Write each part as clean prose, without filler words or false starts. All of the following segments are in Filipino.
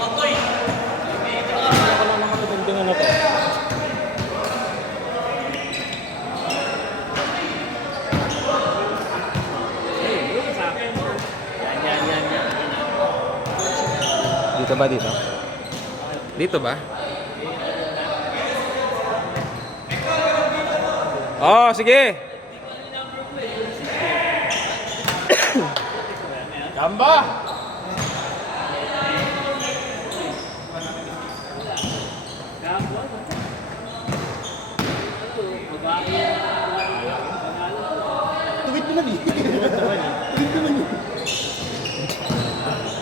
Ako lang naman itong ano to. Dito ba dito? Dito ba? Oh, sige. Gamba. Tugit mo na ni. Tugit mo na ni.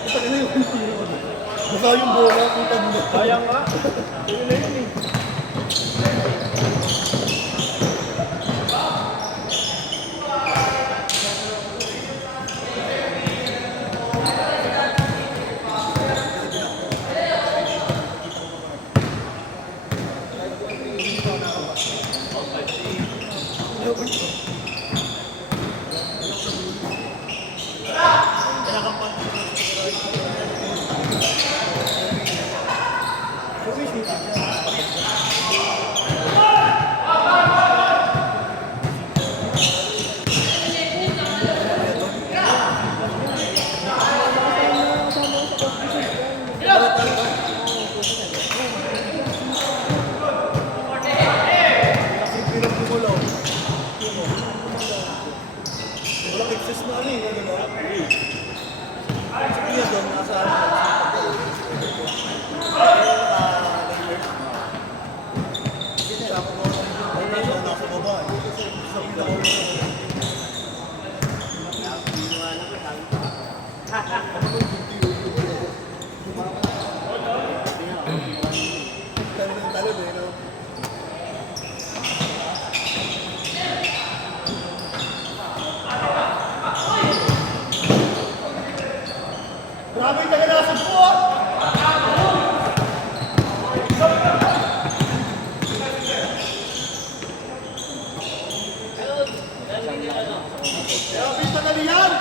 Ito na yung tiro. Basta yung bola, puta mo. Sayang nga. Yun na yun eh. Walang excess na ano eh, ano ba? Sige doon, nasa ano. Nasa baba eh. Sa pinaka talon eh, no? Grabe yung taga-nasag po! Kaya pista na niyan!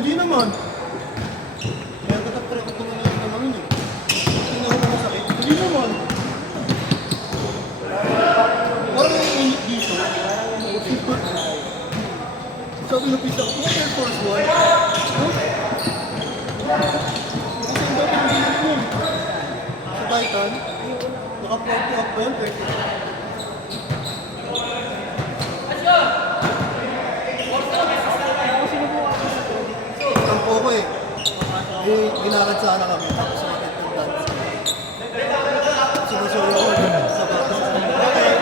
Hindi naman. Kaya tatapre ko naman naman yun eh. Hindi na ako masakit. Hindi naman. Parang yung init dito. Sabi na pizza ko, what Air Force One? Kasi ang dati hindi naman yun. Sa Titan, naka-40 up ba yun? 30. Tampo ko eh. Ginakad sana kami. Tapos sumakit ng dance. Sinusuyo ko sa bata. Okay.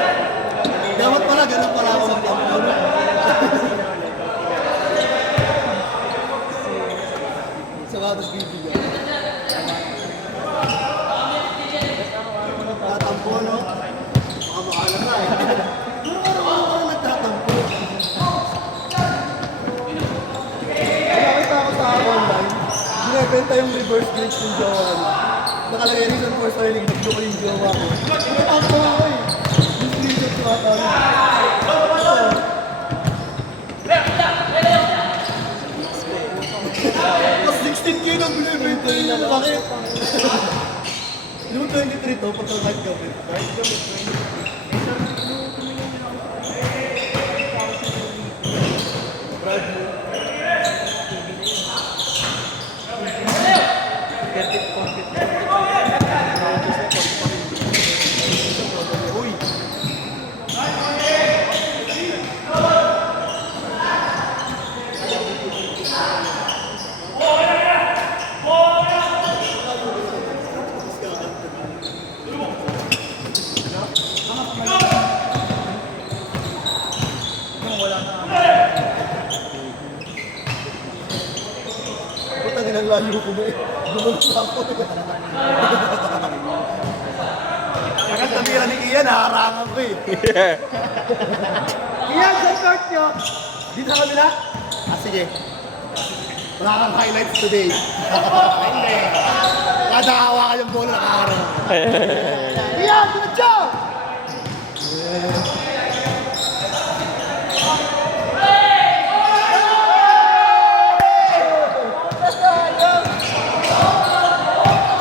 Dapat pala, ganun pala ako ng tampo. Sa bata bibigyan. Tatampo, no? Baka makaalam na eh. Pero araw-araw nagtatampo. Nakita ako sa online, binibenta yung reverse glitch ng jowa niya. Nakalagay reason for styling, nag-joke yung jowa ko. Nakita ako eh. Yung screenshot ko ata. Mas 16K nang binibenta yun. Bakit? Yung 23 to, pagka night gamit. Night gamit, 20. Brad mo. Uy! layo ko ba eh. Gumulong ako. Agad tabira ni Ian, nakarangan ko eh. Ian, sa court nyo. Dito kami na? Sige. Wala kang highlights today. Hindi. Kada hawa ka yung bola, nakaharap. Ian, good job!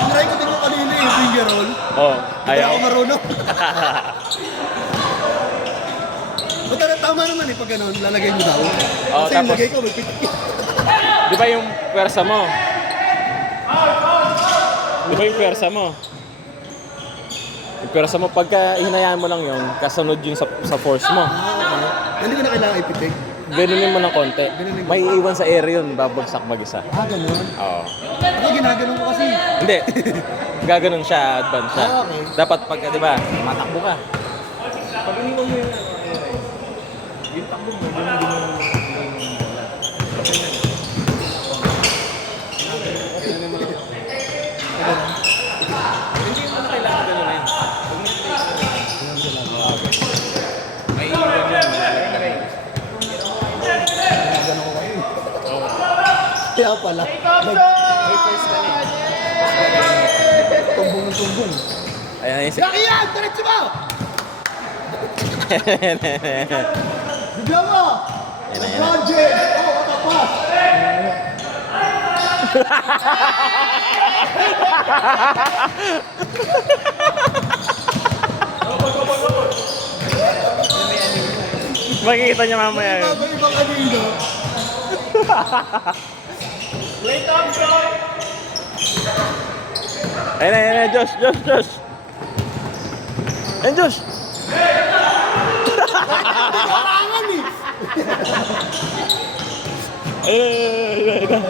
Try ko din ko kanina yung finger roll. Oh, Wala ayaw. ako marunong. Ba't tama naman eh pag gano'n, lalagay mo daw. Oo, Kasi yung tapos- lagay ko, may pitik. Di ba yung pwersa mo? Di ba yung pwersa mo? Yung pwersa mo, pagka hinayaan mo lang yun, kasunod yun sa force mo. Hindi ko na kailangan ipitik. Ganunin mo ng konti. May iwan sa air yun, babagsak mag-isa. Ganun. Oo. Ako ginaganon ko kasi. Hindi. Gaganon siya, advance siya. Okay. Dapat pagka, di ba, matakbo ka. Pag iniwan mo yung takbo mo, hindi mo hindi mo na kailangan gano'n yun. May iwan yun. Ginaganon ko kayo. Kaya pala. May first ka na Tumbong ng tumbong. Ayan, yung Laki yan! Diretso mo! Bigla mo! Project! Oh, katapas! Makikita niya mamaya yun. Iba kanino. Ayun, Josh. Ayun, Josh. Karangan eh! Ayun.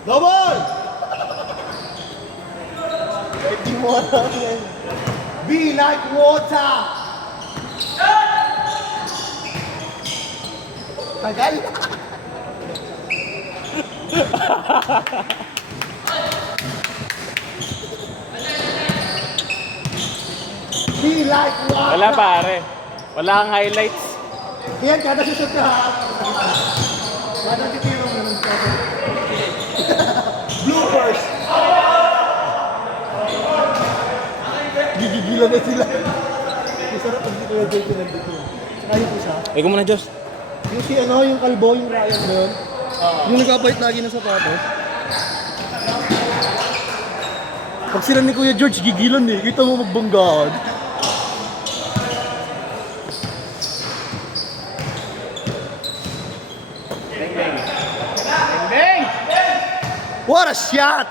Double! Hindi mo alam yan. Be like water! Tagal! Be like water! Wala pare. Wala kang highlights. Yan, kada susot ka ha. Kada titiro mo ng bloopers! Gigigilan na sila. Masarap pag dito na dito nandito. Tsaka yung isa. Ikaw muna, Josh. Yung si ano, yung kalbo, yung Ryan na yun. Yung nagkapait lagi ng sapatos. Pag sila ni Kuya George, gigilan eh. Kita mo magbanggaan. What a shot!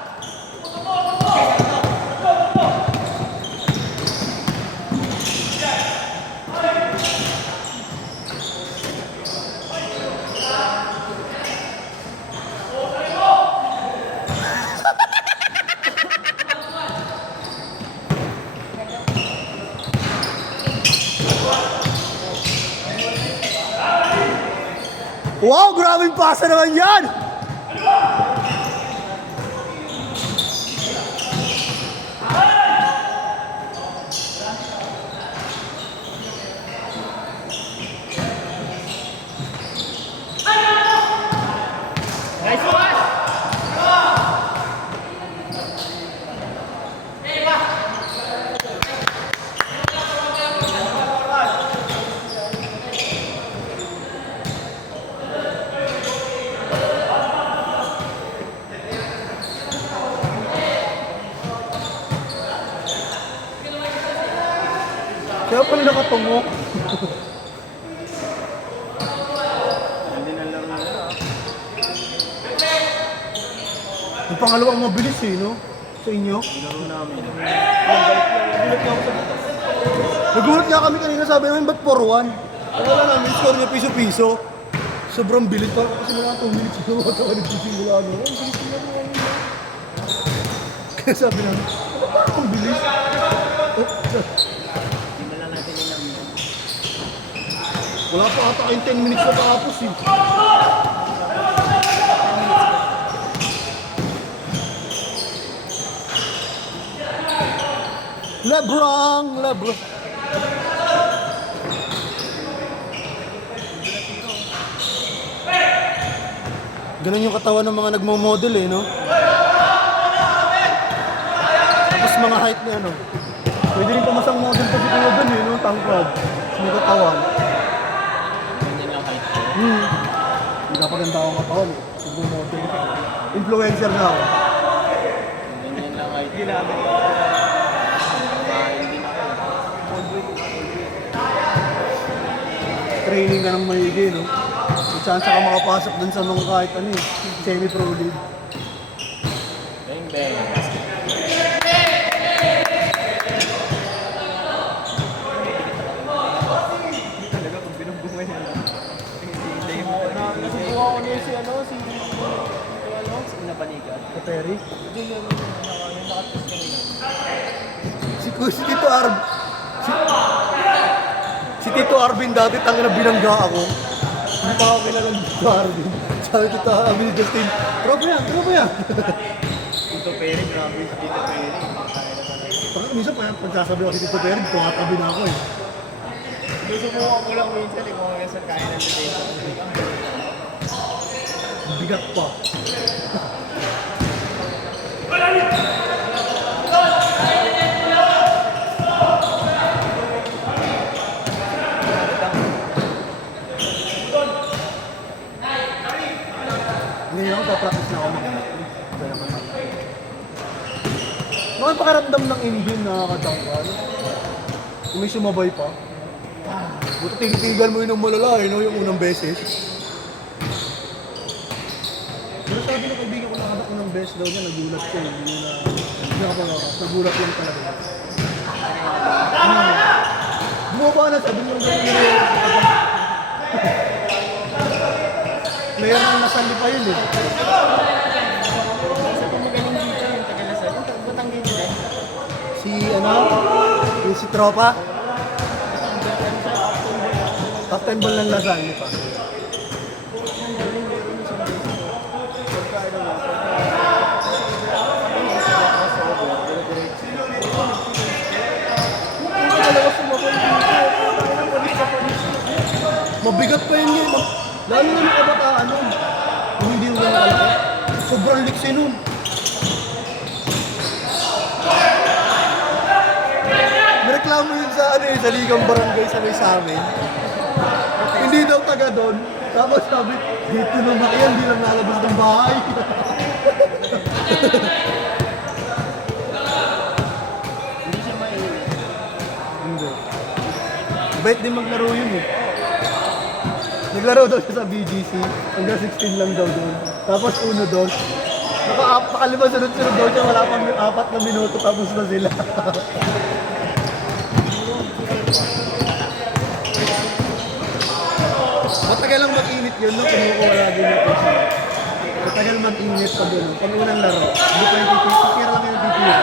Wow, grabing pasa naman yan! Kaya pala nakatungo. Yung pangalawang mabilis eh, no? Sa inyo? Nagulat nga kami kanina, sabi namin, ba't 4-1? Wala namin, score niya piso-piso. Sobrang bilis pa kasi mga 2 minutes na mga nagsisimula. Ang bilis na naman. Kaya sabi namin, ano ang bilis? Wala pa ata kayong 10 minutes na tapos eh. Lebron! Ganun yung katawan ng mga nagmo-model eh, no? Tapos mga height niya, no? Pwede rin pumasang model pa si Kuya Ben eh, no? Tangkad. Tapos may katawan. Hindi kapaganda akong katawan eh. Nagmo-model. Influencer na ako. Ganyan lang ay ginamit. Training ka ng maigi, no? May chance ka makapasok dun sa mga kahit ano eh, semi-pro league. Bang, bang. Talaga kung binubuhay nila. Nasubukan ko niya si ano, si Napanigan. Sa Terry? Yun yung nakatis kanina. Si Tito Arb... Si Tito Arvin dati, tangin na binangga ako. Hindi pa ako kilala ni Tito Arvin. Sabi Tito Arvin ni Justin, tropa yan. Tito Perry, grabe si Tito Perry. Minsan pagsasabi ako si Tito Perry, tumatabi na ako eh. Susubukan ko lang minsan kung hanggang saan kaya ng detention. Bigat pa. Ngayon, papractice na ako mag-anak. Bakit pakaramdam ng Imbin nakakatanggal? Kung may sumabay pa. Buto tigitigan mo yun ng malala eh, no? Yung unang beses. Pero sabi ng kaibigan ko nakadak ko ng best daw niya, nagulat ko. Hindi nagulat lang talaga. Bumaba na, sabi mo gano'n. Player nang nasali pa yun eh. Isa pa magaling dito yung Tagalasal. Yung Batanggen nila. Si Tropa. Captain ball ng Lasal, di pa? Mabigat pa yun yun. Lalo na yung kabataan nun. Kung hindi mo na alam. Sobrang liksi nun. Nireklamo yun sa sa ligang barangay sa may sa amin. Hindi daw taga doon. Tapos sabi, dito naman yan, hindi lang nalabas ng bahay. Hindi siya maiiwi. Hindi. Bait din maglaro yun eh. Naglaro daw siya sa BGC. Hanggang 16 lang daw doon. Tapos 1-2. Nakalima sunod-sunod daw siya. Wala pang 4 na minuto tapos na sila. Matagal lang mag-init yun, no? Kumukuha lagi ng PC. Matagal mag-init pag yun. Pag unang laro, hindi pa yung titira. Titira lang yung titira.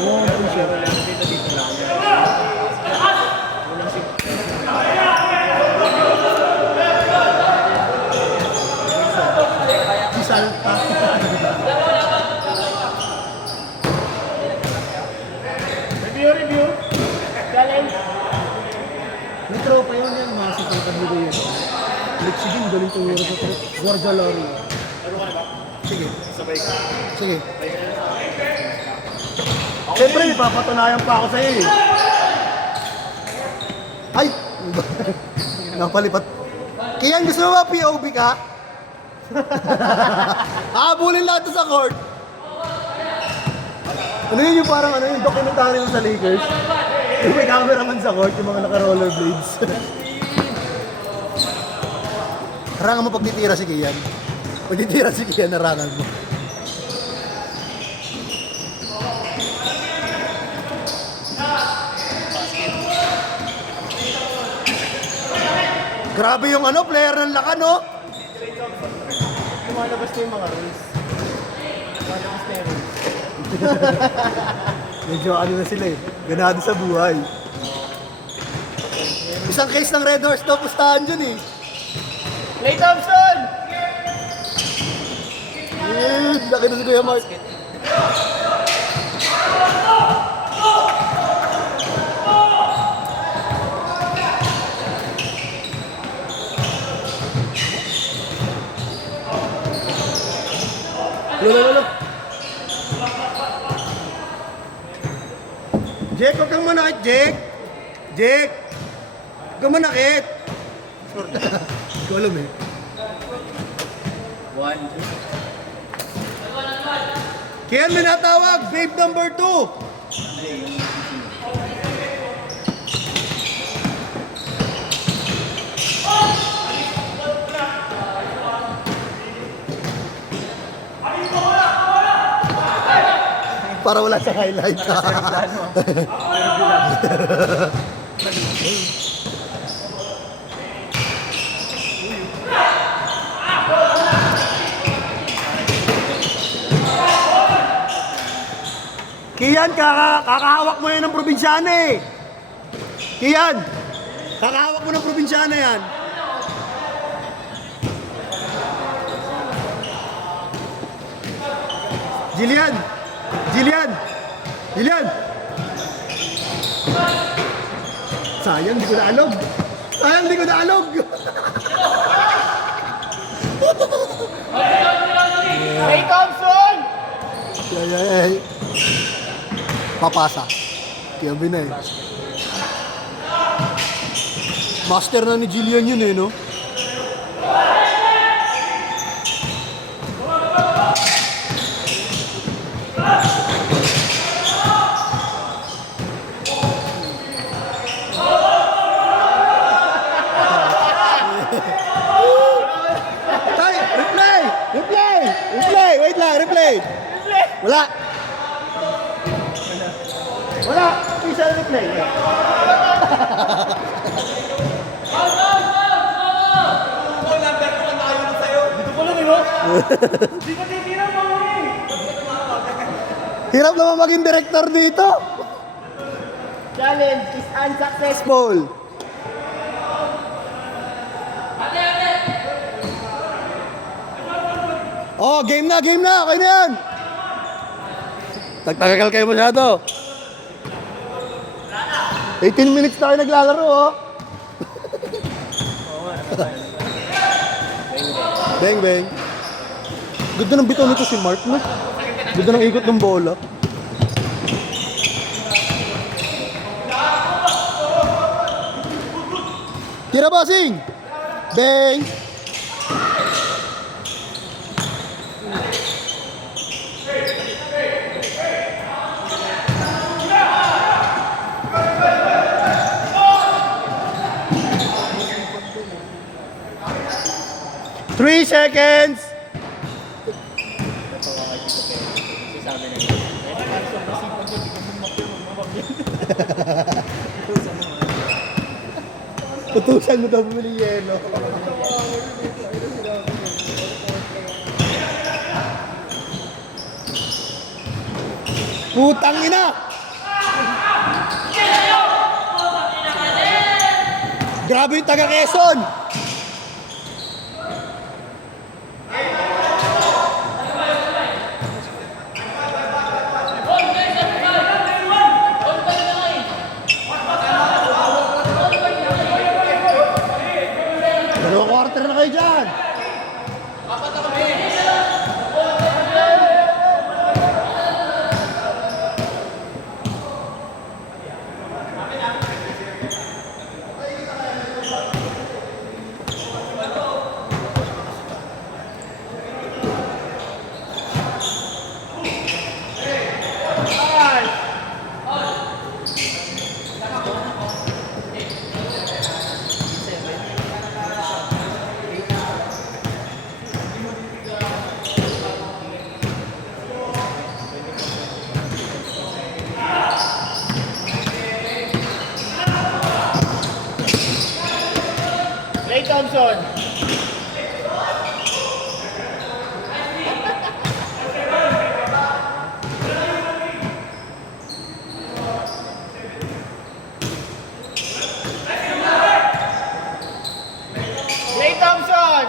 Oo, po siya. Dito lang. Si Salta. Review. Challenge. May tropa yun yan, mga sipangkan nito yun. Lexi din, galing tumuro sa tropa. Guardia Lori. Sige. Sabay ka. Sige. Siyempre, papatunayan pa ako sa'yo eh. Ay! Napalipat. Kiyan, gusto mo ba POV ka? Habulin lahat to sa court. Ano yun yung parang yung documentary sa Lakers? Yung may cameraman sa court, yung mga naka-rollerblades. Harangan mo pag titira si Kian. Pag titira si Kian, harangan mo. Grabe yung player ng Lakan, no? Lumalabas na yung mga rules. Lumalabas na yung rules. Medyo na sila eh. Ganado sa buhay. Isang case ng Red Horse daw pustahan dyan eh. Clay Thompson! Laki na si Kuya Mark. Jake, huwag kang manakit, Jake. Jake. Huwag kang manakit. Hindi ko alam eh. 1. Kian, may natawag. Babe number 2. Para wala sa highlight. Kian, kakahawak mo yan ng probinsyana eh. Kian, kakahawak mo ng probinsyana yan. Jillian! Jillian! Jillian! Sayang, di ko naalog. Sayang, di ko naalog. Ray Thompson! Ay. Papasa. Kiyabi na eh. Master na ni Jillian yun eh, no? Tay, replay! Replay! Replay! Wait lang, replay! Wala! Wala! Isa replay. Hirap naman maging director dito. Challenge is unsuccessful. Ball. Oh, game na, game na. Okay na yan. Tagtagal kayo masyado. 18 minutes na kayo naglalaro, oh. Bang, bang. Ganda ng bitaw nito si Mark, no? Ganda ng ikot ng bola. Tira bossing! Bang! Three seconds! Utusan mo daw bumili yelo. Putang ina! Grabe yung taga Quezon! Dalawang quarter na kayo dyan! Ray Thompson! Ray Thompson!